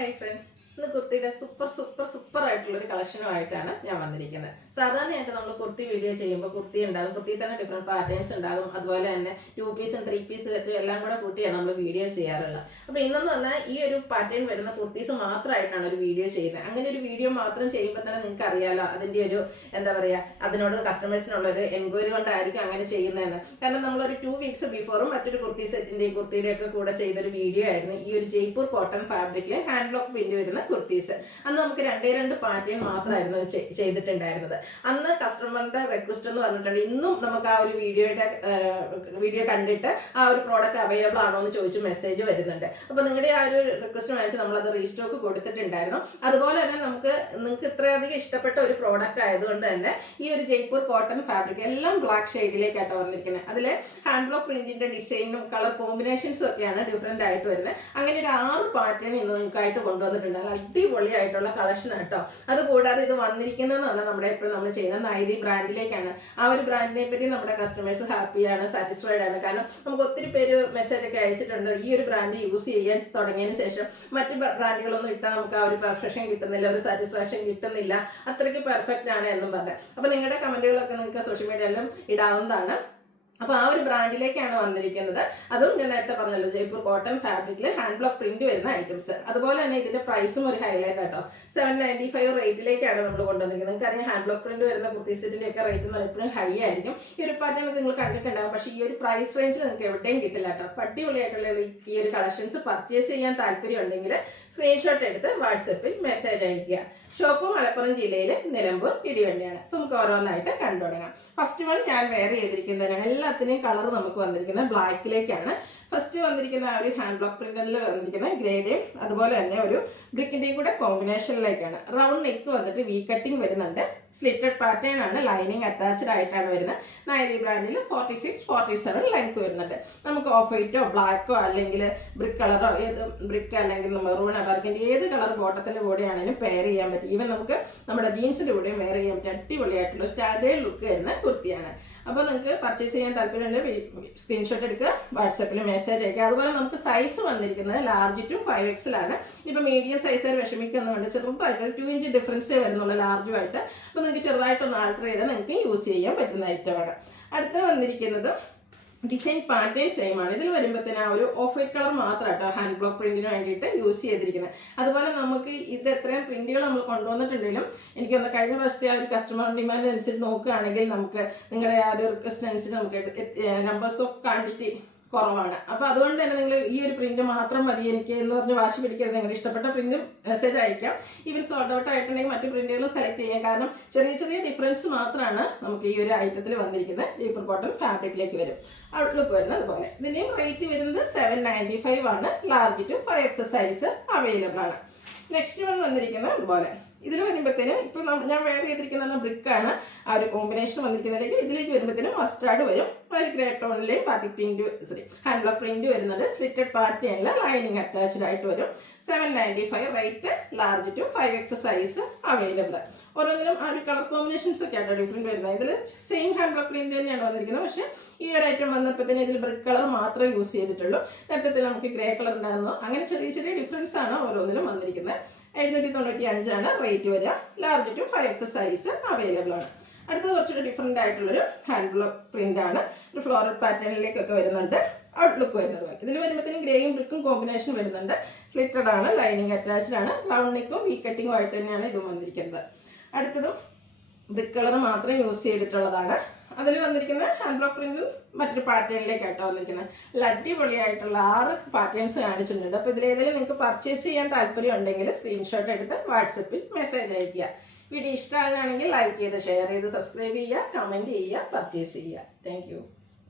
Hi friends. ഇന്ന് കുർത്തിയുടെ super ആയിട്ടുള്ളൊരു കളക്ഷനുമായിട്ടാണ് ഞാൻ വന്നിരിക്കുന്നത്. സാധാരണയായിട്ട് നമ്മൾ കുർത്തി വീഡിയോ ചെയ്യുമ്പോൾ കുർത്തി ഉണ്ടാകും, കുർത്തി തന്നെ ഡിഫറെൻറ്റ് പാറ്റേൺസ് ഉണ്ടാകും, അതുപോലെ തന്നെ 2 പീസും 3 പീസ് സെറ്റ് എല്ലാം കൂടെ കൂട്ടിയാണ് നമ്മൾ വീഡിയോ ചെയ്യാറുള്ളത്. അപ്പോൾ ഇന്നെന്ന് പറഞ്ഞാൽ ഈ ഒരു പാറ്റേൺ വരുന്ന കുർത്തീസ് മാത്രമായിട്ടാണ് ഒരു വീഡിയോ ചെയ്യുന്നത്. അങ്ങനെ ഒരു വീഡിയോ മാത്രം ചെയ്യുമ്പോൾ തന്നെ നിങ്ങൾക്ക് അറിയാലോ അതിൻ്റെ ഒരു എന്താ പറയുക, അതിനോട് കസ്റ്റമേഴ്സിനുള്ളൊരു എൻക്വയറി കൊണ്ടായിരിക്കും അങ്ങനെ ചെയ്യുന്നതെന്ന്. കാരണം നമ്മളൊരു 2 വീക്സ് ബിഫോറും മറ്റൊരു കുർത്തി സെറ്റിൻ്റെയും കുർത്തിയുടെയും ഒക്കെ കൂടെ ചെയ്തൊരു വീഡിയോ ആയിരുന്നു ഈ ഒരു ജയ്പൂർ കോട്ടൺ ഫാബ്രിക്കിൽ ഹാൻഡ് ബ്ലോക്ക് പ്രിന്റ് വരുന്ന കുർത്തീസ്. അന്ന് നമുക്ക് രണ്ട് പാറ്റേൺ മാത്രമായിരുന്നു ചെയ്തിട്ടുണ്ടായിരുന്നത്. അന്ന് കസ്റ്റമറിന്റെ റിക്വസ്റ്റ് എന്ന് പറഞ്ഞിട്ടുണ്ട് ഇന്നും നമുക്ക് ആ ഒരു വീഡിയോ കണ്ടിട്ട് ആ ഒരു പ്രോഡക്റ്റ് അവൈലബിൾ ആണോ എന്ന് ചോദിച്ച് മെസ്സേജ് വരുന്നുണ്ട്. അപ്പോൾ നിങ്ങളുടെ ആ ഒരു റിക്വസ്റ്റ് വാങ്ങിച്ച് നമ്മളത് റീസ്റ്റോക്ക് കൊടുത്തിട്ടുണ്ടായിരുന്നു. അതുപോലെ തന്നെ നിങ്ങൾക്ക് ഇത്രയധികം ഇഷ്ടപ്പെട്ട ഒരു പ്രോഡക്റ്റ് ആയതുകൊണ്ട് തന്നെ ഈ ഒരു ജയ്പൂർ കോട്ടൺ ഫാബ്രിക് എല്ലാം ബ്ലാക്ക് ഷെയ്ഡിലേക്കാട്ടോ വന്നിരിക്കുന്നത്. അതിലെ ഹാൻഡ് ബ്ലോക്ക് പ്രിന്റിന്റെ ഡിസൈനും കളർ കോമ്പിനേഷൻസും ഒക്കെയാണ് ഡിഫറെന്റ് ആയിട്ട് വരുന്നത്. അങ്ങനെ ഒരു 6 പാറ്റേൺ ഇന്ന് നിങ്ങൾക്കായിട്ട് കൊണ്ടുവന്നിട്ടുണ്ട്. അടിപൊളിയായിട്ടുള്ള കളക്ഷൻ ആട്ടോ. അതുകൂടാതെ ഇത് വന്നിരിക്കുന്നതെന്ന് പറഞ്ഞാൽ നമ്മുടെ എപ്പോഴും നമ്മൾ ചെയ്യുന്ന നൈതി ബ്രാൻഡിലേക്കാണ്. ആ ഒരു ബ്രാൻഡിനെ പറ്റി നമ്മുടെ കസ്റ്റമേഴ്സ് ഹാപ്പിയാണ്, സാറ്റിസ്ഫൈഡ് ആണ്. കാരണം നമുക്ക് ഒത്തിരി പേര് മെസ്സേജ് ഒക്കെ അയച്ചിട്ടുണ്ട് ഈ ഒരു ബ്രാൻഡ് യൂസ് ചെയ്യാൻ തുടങ്ങിയതിന് ശേഷം മറ്റ് ബ്രാൻഡുകളൊന്നും ഇട്ടാൽ നമുക്ക് ആ ഒരു പെർഫെക്ഷൻ കിട്ടുന്നില്ല, ഒരു സാറ്റിസ്ഫാക്ഷൻ കിട്ടുന്നില്ല, അത്രയ്ക്ക് പെർഫെക്റ്റ് ആണ് എന്നും പറഞ്ഞത്. അപ്പോൾ നിങ്ങളുടെ കമന്റുകളൊക്കെ നിങ്ങൾക്ക് സോഷ്യൽ മീഡിയയിലും ഇടാവുന്നതാണ്. അപ്പോൾ ആ ഒരു ബ്രാൻഡിലേക്കാണ് വന്നിരിക്കുന്നത്. അതും ഞാൻ നേരത്തെ പറഞ്ഞല്ലോ ജയ്പൂർ കോട്ടൺ ഫാബ്രിക്കിൽ ഹാൻഡ് ബ്ലോക്ക് പ്രിന്റ് വരുന്ന ഐറ്റംസ്. അതുപോലെ തന്നെ ഇതിന്റെ പ്രൈസും ഒരു ഹൈലൈറ്റ് ആട്ടോ. 795 റേറ്റിലേക്കാണ് നമ്മൾ കൊണ്ടുവന്നിരിക്കുന്നത്. നിങ്ങൾക്കറിയാം ഹാൻഡ് ബ്ലോക്ക് പ്രിന്റ് വരുന്ന കുർത്തി സെറ്റിന്റെ ഒക്കെ റേറ്റ് എന്ന് പറയുമ്പോൾ എപ്പോഴും ഹൈ ആയിരിക്കും. ഈ ഒരു പാറ്റേൺ ഒക്കെ നിങ്ങൾ കണ്ടിട്ടുണ്ടാകും, പക്ഷേ ഈ ഒരു പ്രൈസ് റേഞ്ചിൽ നിങ്ങൾക്ക് എവിടെയും കിട്ടില്ല കേട്ടോ. അടിപൊളിയായിട്ടുള്ള ഈ ഒരു കളക്ഷൻസ് പർച്ചേസ് ചെയ്യാൻ താല്പര്യം ഉണ്ടെങ്കിൽ സ്ക്രീൻഷോട്ട് എടുത്ത് വാട്സപ്പിൽ മെസ്സേജ് അയയ്ക്കുക. ഷോപ്പ് മലപ്പുറം ജില്ലയിൽ നിലമ്പൂർ ഇടിവണ്ടിയാണ്. അപ്പോൾ നമുക്ക് ഓരോന്നായിട്ട് കണ്ടു തുടങ്ങാം. ഫസ്റ്റ് വൺ ഞാൻ വെയർ ചെയ്തിരിക്കുന്നതിനാണ്. എല്ലാത്തിനെയും കളർ നമുക്ക് വന്നിരിക്കുന്നത് ബ്ലാക്കിലേക്കാണ്. ഫസ്റ്റ് വന്നിരിക്കുന്ന ആ ഒരു ഹാൻഡ് ബ്ലോക്ക് പ്രിന്റിൽ വന്നിരിക്കുന്ന ഗ്രേഡേയും അതുപോലെ തന്നെ ഒരു ബ്രിക്കിന്റെയും കൂടെ കോമ്പിനേഷനിലേക്കാണ്. റൗണ്ട് നെക്ക് വന്നിട്ട് വി കട്ടിങ് വരുന്നുണ്ട്. സ്ലിറ്റഡ് പാറ്റേൺ ആണ്, ലൈനിങ് അറ്റാച്ച്ഡ് ആയിട്ടാണ് വരുന്നത്. നൈതി ബ്രാൻഡിൽ 46-47 ലെങ്ത് വരുന്നുണ്ട്. നമുക്ക് ഓഫ് വൈറ്റോ ബ്ലാക്കോ അല്ലെങ്കിൽ ബ്രിക്ക് കളറോ, ഏത് ബ്രിക്ക് അല്ലെങ്കിൽ മെറൂൺ ബർഗിൻ്റെ ഏത് കളർ ബോട്ടത്തിൻ്റെ കൂടെയാണെങ്കിലും പെയർ ചെയ്യാൻ പറ്റും. ഈവൻ നമുക്ക് നമ്മുടെ ജീൻസിൻ്റെ കൂടെയും വെയർ ചെയ്യാൻ പറ്റും. അടിപൊളിയായിട്ടുള്ള സ്റ്റാൻഡേർഡ് ലുക്ക് വരുന്ന കുർത്തിയാണ്. അപ്പോൾ നിങ്ങൾക്ക് പർച്ചേസ് ചെയ്യാൻ താല്പര്യമുണ്ടെങ്കിൽ സ്ക്രീൻഷോട്ട് എടുക്കുക, വാട്സാപ്പിൽ മെസ്സേജ് അയക്കുക. അതുപോലെ നമുക്ക് സൈസ് വന്നിരിക്കുന്നത് ലാർജ് ടു 5XL ആണ്. ഇപ്പോൾ മീഡിയം സൈസ് വിഷമിക്കുന്നുണ്ട്, ചെറുതായിട്ട് 2 ഇഞ്ച് ഡിഫറൻസേ വരുന്നുള്ളൂ ലാർജുമായിട്ട്. അപ്പോൾ നിങ്ങൾക്ക് ചെറുതായിട്ടൊന്ന് ആൾട്ടർ ചെയ്താൽ നിങ്ങൾക്ക് യൂസ് ചെയ്യാൻ പറ്റുന്ന ഐറ്റമാണ്. അടുത്ത് വന്നിരിക്കുന്നത് ഡിസൈൻ പാറ്റേൺ സെയിം ആണ്. ഇതിൽ വരുമ്പോഴത്തേന് ആ ഒരു ഓഫ് വൈറ്റ് കളർ മാത്രമാട്ടോ ഹാൻഡ് ബ്ലോക്ക് പ്രിന്റിന് വേണ്ടിയിട്ട് യൂസ് ചെയ്തിരിക്കുന്നത്. അതുപോലെ നമുക്ക് ഇത് എത്രയും പ്രിന്റുകൾ നമ്മൾ കൊണ്ടുവന്നിട്ടുണ്ടെങ്കിലും എനിക്കൊന്ന് കഴിഞ്ഞ പ്രാവശ്യത്തെ ആ ഒരു കസ്റ്റമർ ഡിമാൻഡ് അനുസരിച്ച് നോക്കുകയാണെങ്കിൽ നമുക്ക് നിങ്ങളുടെ ആ ഒരു റിക്വസ്റ്റ് അനുസരിച്ച് നമുക്ക് നമ്പേഴ്സ് ഓഫ് ക്വാണ്ടിറ്റി കുറവാണ്. അപ്പോൾ അതുകൊണ്ട് തന്നെ നിങ്ങൾ ഈ ഒരു പ്രിന്റ് മാത്രം മതി എനിക്ക് എന്ന് പറഞ്ഞ് വാശി പിടിക്കരുത്. നിങ്ങളുടെ ഇഷ്ടപ്പെട്ട പ്രിന്റ് മെസ്സേജ് അയക്കാം. ഈവൻ സോൾഡ് ഔട്ട് ആയിട്ടുണ്ടെങ്കിൽ മറ്റു പ്രിന്റുകളും സെലക്ട് ചെയ്യാം. കാരണം ചെറിയ ഡിഫറൻസ് മാത്രമാണ് നമുക്ക് ഈ ഒരു ഐറ്റത്തിൽ വന്നിരിക്കുന്നത്. ജയ്പൂർ കോട്ടൺ ഫാബ്രിക്കിലേക്ക് വരും. ഔട്ട്ലുക്ക് വരുന്നത് അതുപോലെ. ഇതിൻ്റെയും റേറ്റ് വരുന്നത് 795 ആണ്. Large to 5XL size available ആണ്. നെക്സ്റ്റ് വൺ വന്നിരിക്കുന്നത് അതുപോലെ. ഇതിൽ വരുമ്പോഴത്തേനും ഇപ്പോൾ ഞാൻ വെയർ ചെയ്തിരിക്കുന്ന ബ്രിക്കാണ് ആ ഒരു കോമ്പിനേഷൻ വന്നിരിക്കുന്നതിലേക്ക്. ഇതിലേക്ക് വരുമ്പോഴത്തേനും മസ്റ്റാർഡ് വരും. ഒരു ഗ്രേ ടോണിലെയും batik print hand block print വരുന്നുണ്ട്. സ്ലിറ്റഡ് പാറ്റേണിൽ ലൈനിങ് അറ്റാച്ച്ഡ് ആയിട്ട് വരും. 795 rate. Large to 5XL size available. ഓരോന്നിലും ആ ഒരു കളർ കോമ്പിനേഷൻസ് ഒക്കെ ആട്ടോ ഡിഫറെൻറ്റ് വരുന്നത്. ഇതിൽ സെയിം ഹാൻഡ് ബ്ലോക്ക് പ്രിന്റ് തന്നെയാണ് വന്നിരിക്കുന്നത്. പക്ഷേ ഈ ഒരു ഐറ്റം വന്നപ്പോഴത്തേനും ഇതിൽ ബ്രിക്ക് കളർ മാത്രമേ യൂസ് ചെയ്തിട്ടുള്ളൂ. നേരത്തെ നമുക്ക് ഗ്രേ കളർ ഉണ്ടായിരുന്നു. അങ്ങനെ ചെറിയ ഡിഫറൻസ് ആണ് ഓരോന്നിലും വന്നിരിക്കുന്നത്. 795 ആണ് റേറ്റ് വരിക. Large to 5XL size available ആണ്. അടുത്തത് കുറച്ചുകൂടി ഡിഫറെൻ്റ് ആയിട്ടുള്ളൊരു ഹാൻഡ് ബ്ലോക്ക് പ്രിന്റ് ആണ്. ഒരു ഫ്ലോറൽ പാറ്റേണിലേക്കൊക്കെ വരുന്നുണ്ട്. ഔട്ട്ലുക്ക് വരുന്നത് പോലെ. ഇതിൽ വരുമ്പോഴത്തേനും ഗ്രേയും ബ്രിക്കും കോമ്പിനേഷൻ വരുന്നുണ്ട്. സ്ലിറ്റഡ് ആണ്, ലൈനിങ് അറ്റാച്ച്ഡ് ആണ്. റൗണ്ട് നെക്കും വി കട്ടിങ്ങും ആയിട്ട് തന്നെയാണ് ഇതും വന്നിരിക്കുന്നത്. അടുത്തതും ബ്രിക്ക് കളർ മാത്രം യൂസ് ചെയ്തിട്ടുള്ളതാണ്. അതിൽ വന്നിരിക്കുന്ന ഹാൻഡ് ബ്ലോക്ക് പ്രിന്റും മറ്റൊരു പാറ്റേണിലേക്കായിട്ടോ വന്നിരിക്കുന്നത്. അടിപൊളിയായിട്ടുള്ള 6 പാറ്റേൺസ് കാണിച്ചിട്ടുണ്ട്. അപ്പോൾ ഇതിലേതെങ്കിലും നിങ്ങൾക്ക് പർച്ചേസ് ചെയ്യാൻ താല്പര്യം ഉണ്ടെങ്കിൽ സ്ക്രീൻഷോട്ട് എടുത്ത് വാട്സപ്പിൽ മെസ്സേജ് അയയ്ക്കുക. വീഡിയോ ഇഷ്ടമാകുകയാണെങ്കിൽ ലൈക്ക് ചെയ്ത് ഷെയർ ചെയ്ത് സബ്സ്ക്രൈബ് ചെയ്യുക, കമൻറ്റ് ചെയ്യുക, പർച്ചേസ് ചെയ്യുക. താങ്ക്